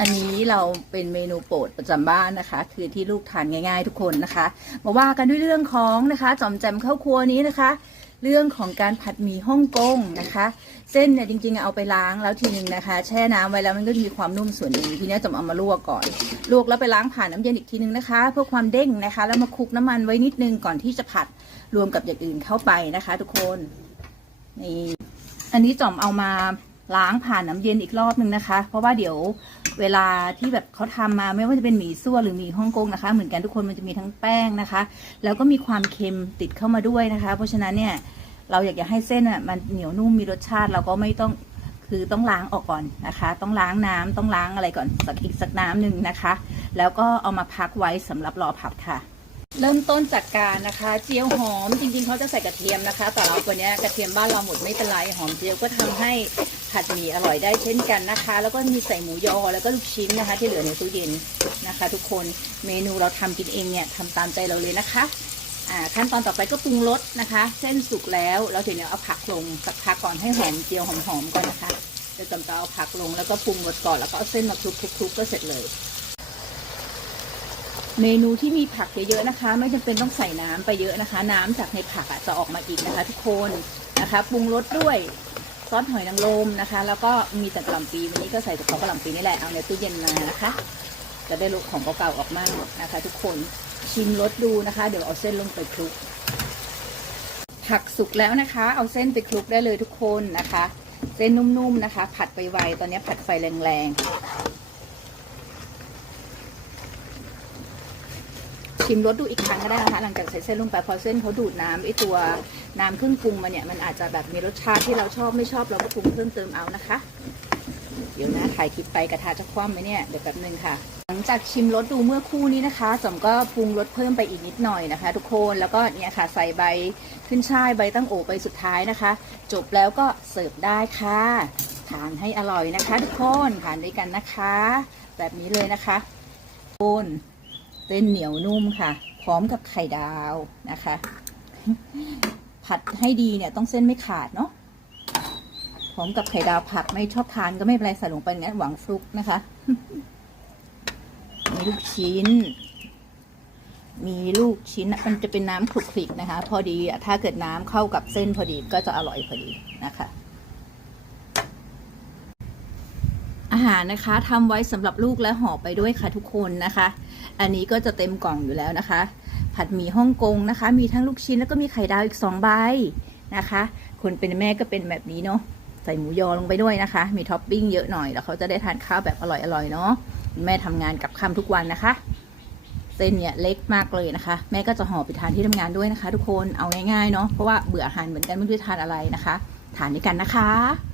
อันนี้เราเป็นเมนูโปรดประจำบ้านนะคะ คือที่ลูกทานง่าย ๆ ทุกคนนะคะมาว่ากันด้วยเรื่องของนะคะจอมแจมข้าวครัวนี้นะคะ เรื่องของการผัดหมี่ฮ่องกงนะคะ เส้นเนี่ยจริงๆเอาไปล้างแล้วทีนึงนะคะ แช่น้ำไว้แล้วมันก็จะมีความนุ่มส่วนหนึ่งทีนี้จอมเอามาลวกก่อนลวกแล้วไปล้างผ่านน้ำเย็นอีกทีนึงนะคะ เพื่อความเด้งนะคะ แล้วมาคลุกน้ำมันไว้นิดนึงก่อนที่จะผัดรวมกับอย่างอื่นเข้าไปนะคะ ทุกคนนี่อันนี้จอมเอามา ล้างผ่านน้ำเย็นอีกรอบนึงนะคะ เพราะว่าเดี๋ยวเวลาที่แบบเขาทำมาไม่ว่าจะเป็นหมี่ซั่วหรือหมี่ฮ่องกงนะคะ เหมือนกันทุกคนมันจะมีทั้งแป้งนะคะ แล้วก็มีความเค็มติดเข้ามาด้วยนะคะ เพราะฉะนั้นเนี่ยเราอยากจะให้เส้นอะมันเหนียวนุ่มมีรสชาติเราก็ไม่ต้องคือต้องล้างออกก่อนนะคะ ต้องล้างน้ำต้องล้างอะไรก่อนสักอีกสักน้ำหนึ่งนะคะ แล้วก็เอามาพักไว้สำหรับรอผัดค่ะ เริ่มต้นจากการนะคะ เจียวหอมจริงๆเขาจะใส่กระเทียมนะคะ แต่เราวันนี้กระเทียมบ้านเราหมดไม่เป็นไรหอมเจียวก็ทำให้ผัดหมี่อร่อยได้เช่นกันนะคะ แล้วก็มีใส่หมูยอแล้วก็ลูกชิ้นนะคะ ที่เหลือในตู้เย็นนะคะ ทุกคนเมนูเราทำกินเองเนี่ยทำตามใจเราเลยนะคะขั้นตอนต่อไปก็ปรุงรสนะคะ เส้นสุกแล้วเราถึงเอาผักลงสักพักก่อนให้หอมเจียวหอมๆก่อนนะคะจะจำเป็นเอาผักลงแล้วก็ปรุงรสก่อนแล้วก็เอาเส้นมาคลุกๆก็เสร็จเลย เมนูที่มีผักเยอะๆนะคะ ไม่จำเป็นต้องใส่น้ำไปเยอะนะคะ น้ำจากในผักจะออกมาอีกนะคะ ทุกคนนะคะปรุงรสด้วยซอสหอยนางรมนะคะ แล้วก็มีแต่กะหล่ำปีวันนี้ก็ใส่แต่ของกะหล่ำปีนี่แหละเอาในตู้เย็นมานะคะ จะได้รสของเก่าๆออกมานะคะ ทุกคนชิมรสดูนะคะ เดี๋ยวเอาเส้นลงไปคลุก ผักสุกแล้วนะคะ เอาเส้นไปคลุกได้เลยทุกคนนะคะ เส้นนุ่มๆนะคะ ผัดไปไวตอนนี้ผัดไฟแรงๆ ชิมรสดูอีกครั้งก็ได้นะคะหลังจากใส่เส้นลงไปพอเส้นเขาดูดน้ำไอตัวน้ำเครื่องปรุงมาเนี่ยมันอาจจะแบบมีรสชาติที่เราชอบไม่ชอบเราก็ปรุงเพิ่มเติมเอานะคะ เดี๋ยวนะถ่ายคลิปไปกระทะจะคว่ำไหมเนี่ยเดี๋ยวแป๊บนึงค่ะ หลังจากชิมรสดูเมื่อคู่นี้นะคะจอมก็ปรุงรสเพิ่มไปอีกนิดหน่อยนะคะ ทุกคนแล้วก็เนี่ยค่ะใส่ใบขึ้นช่ายใบตั้งโอไปสุดท้ายนะคะ จบแล้วก็เสิร์ฟได้ค่ะทานให้อร่อยนะคะ ทุกคนทานด้วยกันนะคะ แบบนี้เลยนะคะทุกคน เส้นเหนียวนุ่มค่ะ พร้อมกับไข่ดาวนะคะ ผัดให้ดีเนี่ยต้องเส้นไม่ขาดเนาะพร้อมกับไข่ดาวผัดไม่ชอบทานก็ไม่เป็นไรใส่ลงไปงั้นหวังฟลุกนะคะ มีลูกชิ้น มีลูกชิ้นมันจะเป็นน้ำคลุกคลิกนะคะ พอดีถ้าเกิดน้ำเข้ากับเส้นพอดีก็จะอร่อยพอดีนะคะ อาหารนะคะทำไว้สำหรับลูกและห่อไปด้วยค่ะทุกคนนะคะ อันนี้ก็จะเต็มกล่องอยู่แล้วนะคะ ผัดหมี่ฮ่องกงนะคะ มีทั้งลูกชิ้นแล้วก็มีไข่ดาวอีกสองใบนะคะ คนเป็นแม่ก็เป็นแบบนี้เนาะใส่หมูยอลงไปด้วยนะคะ มีท็อปปิ้งเยอะหน่อยแล้วเขาจะได้ทานข้าวแบบอร่อยๆเนาะแม่ทำงานกับค่ำทุกวันนะคะเส้นเนี่ยเล็กมากเลยนะคะ แม่ก็จะห่อไปทานที่ทำงานด้วยนะคะ ทุกคนเอาง่ายๆเนาะเพราะว่าเบื่ออาหารเหมือนกันไม่รู้จะทานอะไรนะคะ ทานด้วยกันนะคะ